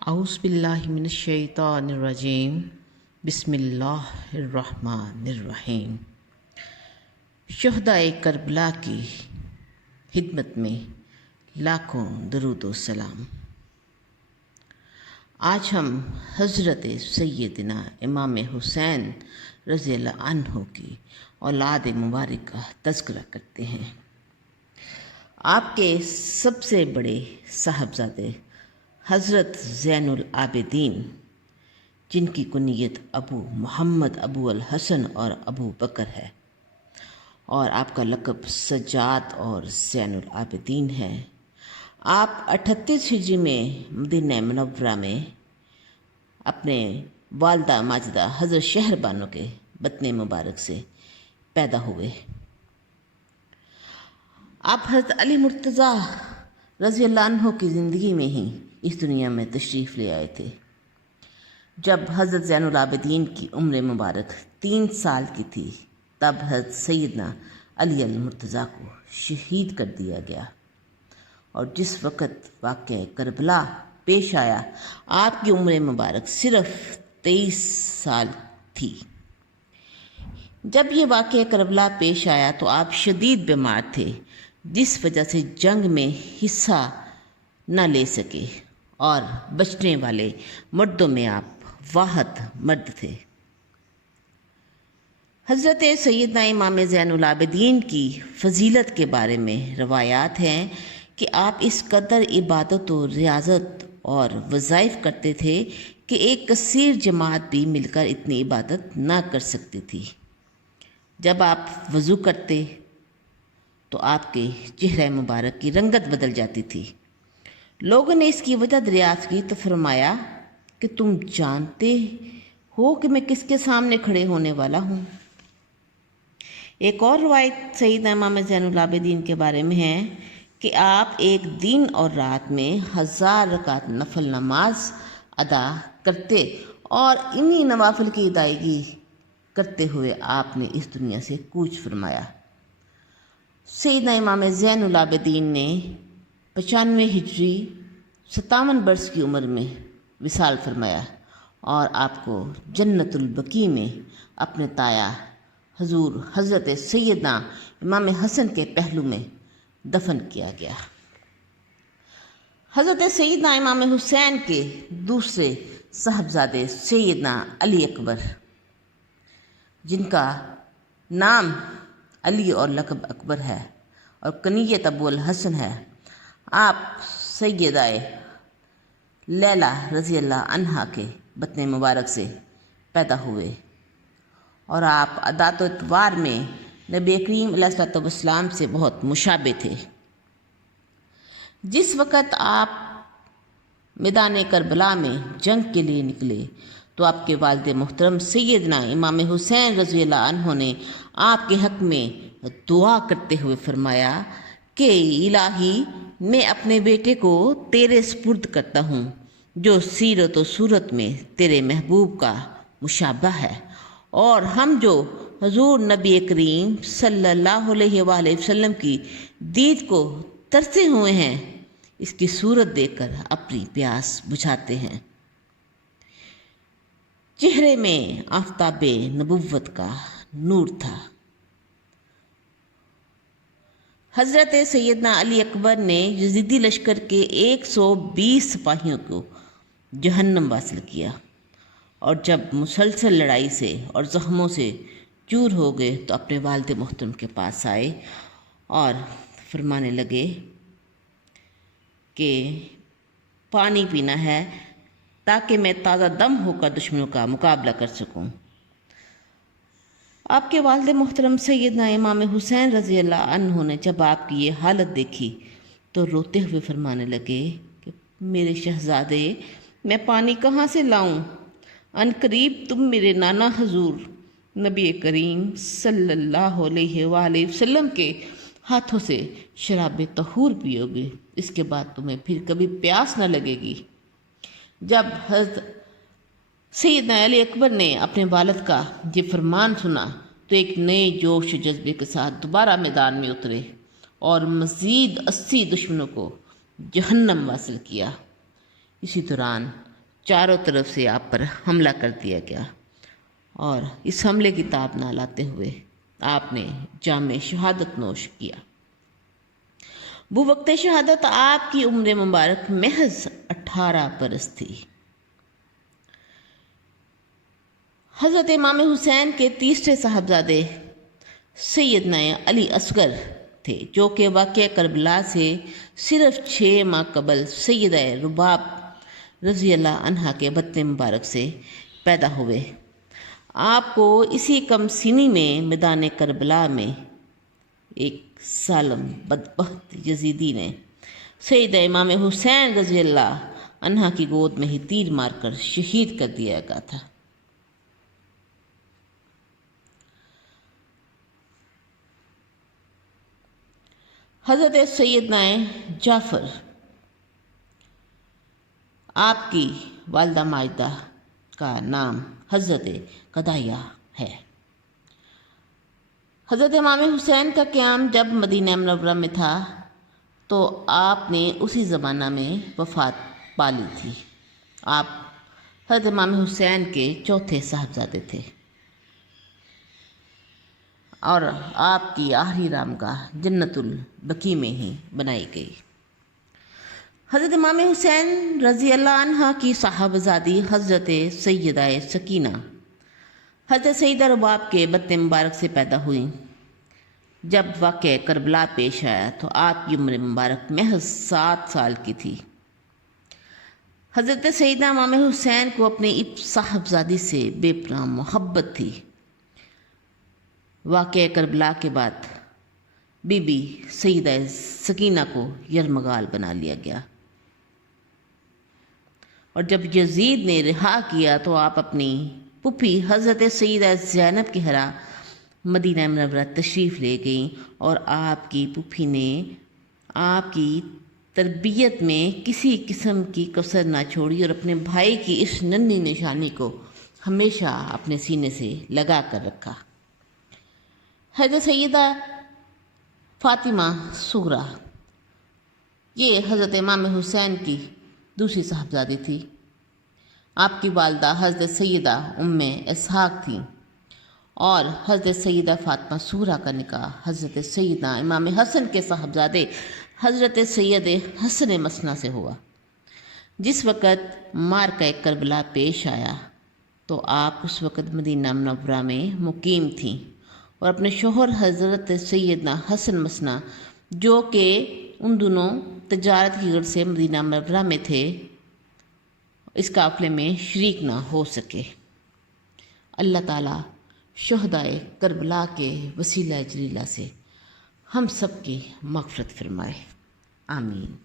اعوذ باللہ من الشیطان الرجیم بسم اللہ الرحمن الرحیم۔ شہدائے کربلا کی خدمت میں لاکھوں درود و سلام۔ آج ہم حضرت سیدنا امام حسین رضی اللہ عنہ کی اولاد مبارک کا تذکرہ کرتے ہیں۔ آپ کے سب سے بڑے صاحبزادے حضرت زین العابدین، جن کی کنیت ابو محمد ابو الحسن اور ابو بکر ہے، اور آپ کا لقب سجاد اور زین العابدین ہے۔ آپ 38 ہجری میں مدینہ منورہ میں اپنے والدہ ماجدہ حضرت شہر بانو کے بطن مبارک سے پیدا ہوئے۔ آپ حضرت علی مرتضیٰ رضی اللہ عنہ کی زندگی میں ہی اس دنیا میں تشریف لے آئے تھے۔ جب حضرت زین العابدین کی عمر مبارک 3 سال کی تھی، تب حضرت سیدنا علی المرتضیٰ کو شہید کر دیا گیا، اور جس وقت واقعہ کربلا پیش آیا، آپ کی عمر مبارک صرف 23 سال تھی۔ جب یہ واقعہ کربلا پیش آیا تو آپ شدید بیمار تھے، جس وجہ سے جنگ میں حصہ نہ لے سکے، اور بچنے والے مردوں میں آپ واحد مرد تھے۔ حضرت سیدنا امام زین العابدین کی فضیلت کے بارے میں روایات ہیں کہ آپ اس قدر عبادت و ریاضت اور وظائف کرتے تھے کہ ایک کثیر جماعت بھی مل کر اتنی عبادت نہ کر سکتی تھی۔ جب آپ وضو کرتے تو آپ کے چہرہ مبارک کی رنگت بدل جاتی تھی۔ لوگوں نے اس کی وجہ دریافت کی تو فرمایا کہ تم جانتے ہو کہ میں کس کے سامنے کھڑے ہونے والا ہوں۔ ایک اور روایت سیدنا امام زین العابدین کے بارے میں ہے کہ آپ ایک دن اور رات میں 1000 رکعت نفل نماز ادا کرتے، اور انہی نوافل کی ادائیگی کرتے ہوئے آپ نے اس دنیا سے کوچ فرمایا۔ سیدنا امام زین العابدین نے 95 ہجری 57 برس کی عمر میں وصال فرمایا، اور آپ کو جنت البقیع میں اپنے تایا حضور حضرت سیدنا امام حسن کے پہلو میں دفن کیا گیا۔ حضرت سیدنا امام حسین کے دوسرے صاحبزادے سیدنا علی اکبر، جن کا نام علی اور لقب اکبر ہے اور کنیت ابو الحسن ہے، آپ سیدہ لیلہ رضی اللہ عنہا کے بطن مبارک سے پیدا ہوئے، اور آپ عادات و اطوار میں نبی کریم علیہ الصلوۃ والسلام سے بہت مشابہ تھے۔ جس وقت آپ میدان کربلا میں جنگ کے لیے نکلے تو آپ کے والد محترم سیدنا امام حسین رضی اللہ عنہ نے آپ کے حق میں دعا کرتے ہوئے فرمایا کہ الہی، میں اپنے بیٹے کو تیرے سپرد کرتا ہوں، جو سیرت و صورت میں تیرے محبوب کا مشابہ ہے، اور ہم جو حضور نبی کریم صلی اللہ علیہ وآلہ وسلم کی دید کو ترسے ہوئے ہیں، اس کی صورت دیکھ کر اپنی پیاس بجھاتے ہیں۔ چہرے میں آفتاب نبوت کا نور تھا۔ حضرت سیدنا علی اکبر نے یزیدی لشکر کے 120 سپاہیوں کو جہنم واصل کیا، اور جب مسلسل لڑائی سے اور زخموں سے چور ہو گئے تو اپنے والد محترم کے پاس آئے اور فرمانے لگے کہ پانی پینا ہے تاکہ میں تازہ دم ہو کر دشمنوں کا مقابلہ کر سکوں۔ آپ کے والد محترم سیدنا امام حسین رضی اللہ عنہ نے جب آپ کی یہ حالت دیکھی تو روتے ہوئے فرمانے لگے کہ میرے شہزادے، میں پانی کہاں سے لاؤں؟ ان قریب تم میرے نانا حضور نبی کریم صلی اللہ علیہ وآلہ وسلم کے ہاتھوں سے شراب طہور پیو گے، اس کے بعد تمہیں پھر کبھی پیاس نہ لگے گی۔ جب حضرت سیدنا علی اکبر نے اپنے والد کا یہ فرمان سنا تو ایک نئے جوش و جذبے کے ساتھ دوبارہ میدان میں اترے اور مزید 80 دشمنوں کو جہنم واصل کیا۔ اسی دوران چاروں طرف سے آپ پر حملہ کر دیا گیا، اور اس حملے کی تاب نہ لاتے ہوئے آپ نے جام شہادت نوش کیا۔ وہ وقت شہادت آپ کی عمر مبارک محض 18 برس تھی۔ حضرت امام حسین کے تیسرے صاحبزادے سیدنا علی اصغر تھے، جو کہ واقعہ کربلا سے صرف 6 ماہ قبل سیدہ رباب رضی اللہ عنہا کے بطن مبارک سے پیدا ہوئے۔ آپ کو اسی کم سنی میں میدان کربلا میں ایک ظالم بدبخت یزیدی نے سیدہ امام حسین رضی اللہ عنہا کی گود میں ہی تیر مار کر شہید کر دیا گیا تھا۔ حضرت سیدنا جعفر، آپ کی والدہ ماجدہ کا نام حضرت قدیہ ہے۔ حضرت امام حسین کا قیام جب مدینہ منورہ میں تھا تو آپ نے اسی زمانہ میں وفات پا لی تھی۔ آپ حضرت امام حسین کے چوتھے صاحبزادے تھے، اور آپ کی آخری رامگاہ جنت البقیع میں ہی بنائی گئی۔ حضرت امام حسین رضی اللہ عنہ کی صاحبزادی حضرت سیدہ سکینہ حضرت سیدہ رباب کے بطن مبارک سے پیدا ہوئی۔ جب واقعہ کربلا پیش آیا تو آپ کی عمر مبارک محض 7 سال کی تھی۔ حضرت سیدہ امام حسین کو اپنے صاحبزادی سے بے پناہ محبت تھی۔ واقعہ کربلا کے بعد بی بی سیدہ سکینہ کو یرمغال بنا لیا گیا، اور جب یزید نے رہا کیا تو آپ اپنی پھوپھی حضرت سیدہ زینب کی ہرا مدینہ منورہ تشریف لے گئیں، اور آپ کی پھوپھی نے آپ کی تربیت میں کسی قسم کی کسر نہ چھوڑی، اور اپنے بھائی کی اس ننھی نشانی کو ہمیشہ اپنے سینے سے لگا کر رکھا۔ حضرت سیدہ فاطمہ صغریٰ، یہ حضرت امام حسین کی دوسری صاحبزادی تھی۔ آپ کی والدہ حضرت سیدہ ام اسحاق تھیں، اور حضرت سیدہ فاطمہ صغریٰ کا نکاح حضرت سیدنا امام حسن کے صاحبزادے حضرت سید حسن مثنیٰ سے ہوا۔ جس وقت معرکہ کربلا پیش آیا تو آپ اس وقت مدینہ منورہ میں مقیم تھیں، اور اپنے شوہر حضرت سیدنا حسن مثنیٰ، جو کہ ان دونوں تجارت کی غرض سے مدینہ منورہ میں تھے، اس قافلے میں شریک نہ ہو سکے۔ اللہ تعالیٰ شہدائے کربلا کے وسیلہ جلیلہ سے ہم سب کی مغفرت فرمائے، آمین۔